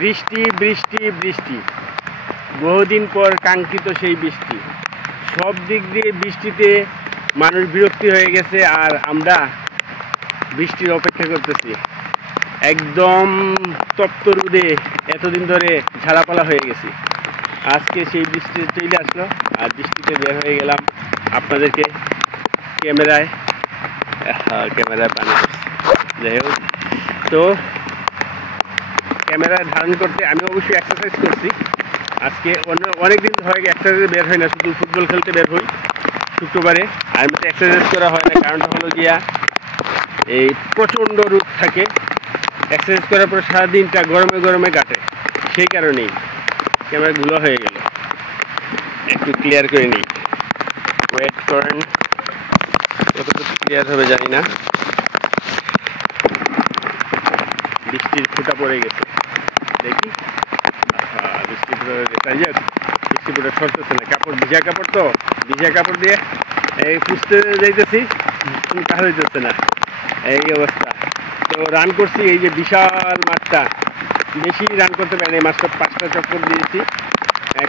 বৃষ্টি বৃষ্টি বৃষ্টি, বহুদিন পর কাঙ্ক্ষিত সেই বৃষ্টি। সব দিক দিয়ে বৃষ্টিতে মানুষ বিরক্তি হয়ে গেছে, আর আমরা বৃষ্টির অপেক্ষা করতেছি। একদম তপ্ত রোদে এতদিন ধরে ঝাড়াপালা হয়ে গেছি। আজকে সেই বৃষ্টি চলে আসলো, আর বৃষ্টিতে বের হয়ে গেলাম আপনাদেরকে ক্যামেরায় পানি। যাই হোক, তো ক্যামেরায় ধারণ করতে আমি অবশ্যই এক্সারসাইজ করছি। আজকে অনেক দিন হয়ে গেছে এক্সারসাইজে বের হই না, শুধু ফুটবল খেলতে বের হই শুক্রবারে। আর এমনিতে এক্সারসাইজ করা হয় না, কারণটা হলো গিয়া এই প্রচণ্ড রোদ থাকে, এক্সারসাইজ করার পর সারাদিনটা গরমে গরমে কাটে, সেই কারণেই ক্যামেরা ধুলো হয়ে গেল। একটু ক্লিয়ার করে নিই, ওয়েট করেন, কতটুকু ক্লিয়ার হবে জানি না। বৃষ্টির ফোঁটা পড়ে গেছে, দেখি। বৃষ্টির বৃষ্টি ফোঁটা সরতেছে না, কাপড় ভিজা কাপড়, তো ভিজা কাপড় দিয়ে এই পুষতে যাইতেছি, কাজ হইতেছে না, এই অবস্থা। তো রান করছি, এই যে বিশাল মাঠটা, বেশি রান করতে পারিনি, মাঠটা 5টা চক্কর দিয়েছি।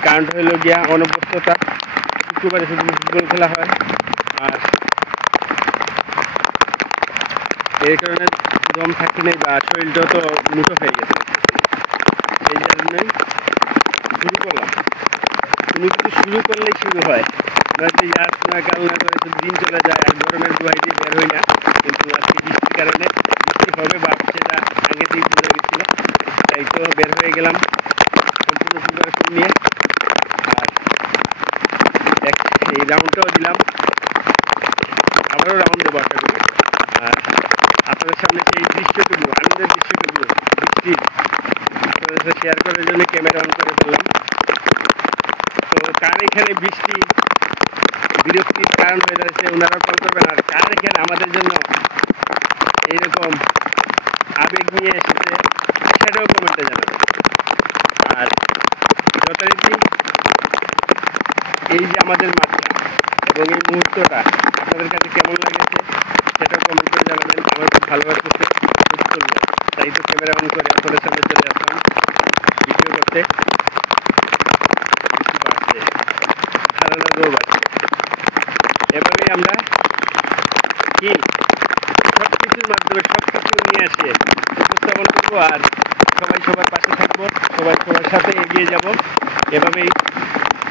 কারণটা হলো গিয়া অনভ্যস্ততা, শুক্রবারে শুধু ফুটবল খেলা হয়, আর এই কারণে দম থাকতে নেই, বা শরীরটাও তো মুঠো হয়ে গেছে, সেই জন্যই শুরু করলাম। তুমি কিন্তু শুরু করলেই শুরু হয়, নয়তো ইয়ার নয় কাল না করে শুধু দিন চলে যায়, আর গরমের দোয়াই দিয়ে বের হই না। কিন্তু আজকে বৃষ্টির কারণে বৃষ্টি হবে বা সেটা আগে থেকে বোঝা গেছিল, তাই তো বের হয়ে গেলাম সম্পূর্ণ প্রিপারেশন নিয়ে। আর এই রাউন্ডটাও দিলাম, আবারও রাউন্ড দেবো আশা করি। আর আপনাদের সামনে সেই দৃশ্যটুকু, আনন্দের দৃশ্যটুকু বৃষ্টির আপনাদের সাথে শেয়ার করার জন্য ক্যামেরা অন করে ফেললাম। তো কার এখানে বৃষ্টি বিরক্তির কারণ হয়ে যাচ্ছে, ওনারা কল করবেন। আর কার এখানে আমাদের জন্য এইরকম আবেগ নিয়ে এসেছে, সেটাও কমেন্টে জানাবেন। আর যথারীতি এই যে আমাদের মাঠটা এবং এই মুহূর্তটা আপনাদের কাছে কেমন লাগেছে, সেটাও কমেন্ট করে জানাবেন। আমার খুব ভালো লাগতেছে, খুব সুন্দর, তাই তো ক্যামেরা অন করে আপনাদের সামনে চলে আসলাম ভিডিও করতে। কিছু বাড়ছে, ভালো লাগলেও বাড়ছে। এভাবেই আমরা কি সব কিছুর মাধ্যমে সব কিছু নিয়ে আসে উপস্থাপন করবো, আর সবাই সবার পাশে থাকবো, সবাই সবার সাথে এগিয়ে যাব। এভাবেই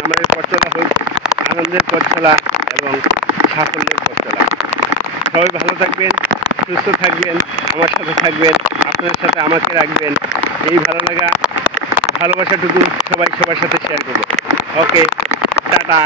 আমাদের পথ চলা হোক আনন্দের পথ চলা এবং সাফল্যের পথ চলা। সবাই ভালো থাকবেন, সুস্থ থাকবেন, আমার সাথে থাকবেন, আপনাদের সাথে আমাকে রাখবেন। এই ভালো লাগা ভালোবাসাটুকু সবাই সবার সাথে শেয়ার করবো। ওকে, টাটা।